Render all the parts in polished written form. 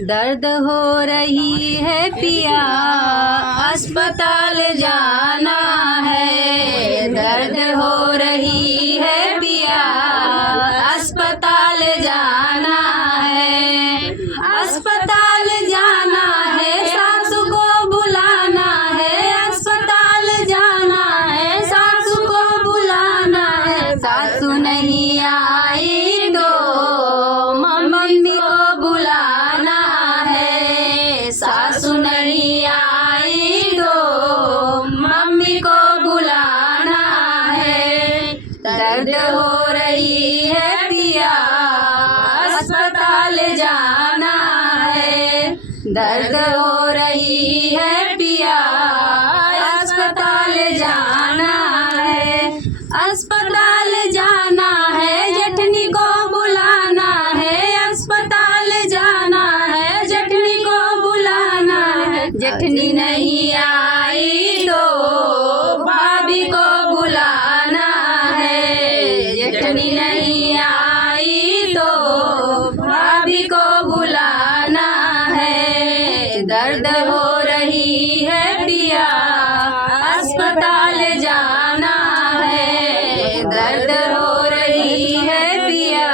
दर्द हो रही है पिया, अस्पताल जाना है। दर्द हो रही है पिया, अस्पताल जाना है। अस्पताल जाना है, सासू को बुलाना है। अस्पताल जाना है, सासू को बुलाना है। सासू नहीं आई तो मम्मी को बुलाना है। सासू नहीं आई तो मम्मी को बुलाना है। दर्द हो रही है पिया, अस्पताल जाना है। दर्द हो रही है पिया, अस्पताल जाना है। अस्पताल जाना है, जेठनी को बुलाना है। अस्पताल जाना है, जेठनी को बुलाना है। जेठनी नहीं आई तो भाभी को बुलाना है। जेठनी नहीं आई तो भाभी को बुलाना है। दर्द हो रही है पिया, अस्पताल जाना है। दर्द हो रही है पिया,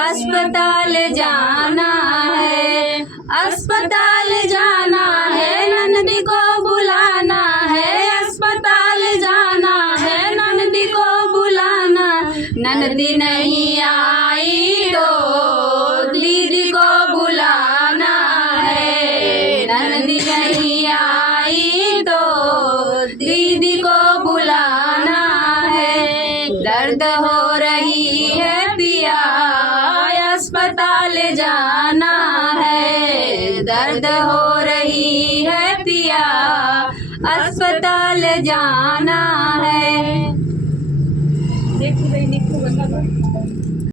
अस्पताल जाना है। अस्पताल जाना है, ननदी को बुलाना है। अस्पताल जाना है, ननदी को बुलाना। ननदी नहीं आई तो दीदी को बुलाना है। ननदी नहीं आई तो दीदी को बुलाना है। दर्द हो रही है पिया, अस्पताल जाना है। दर्द हो रही है पिया, अस्पताल जाना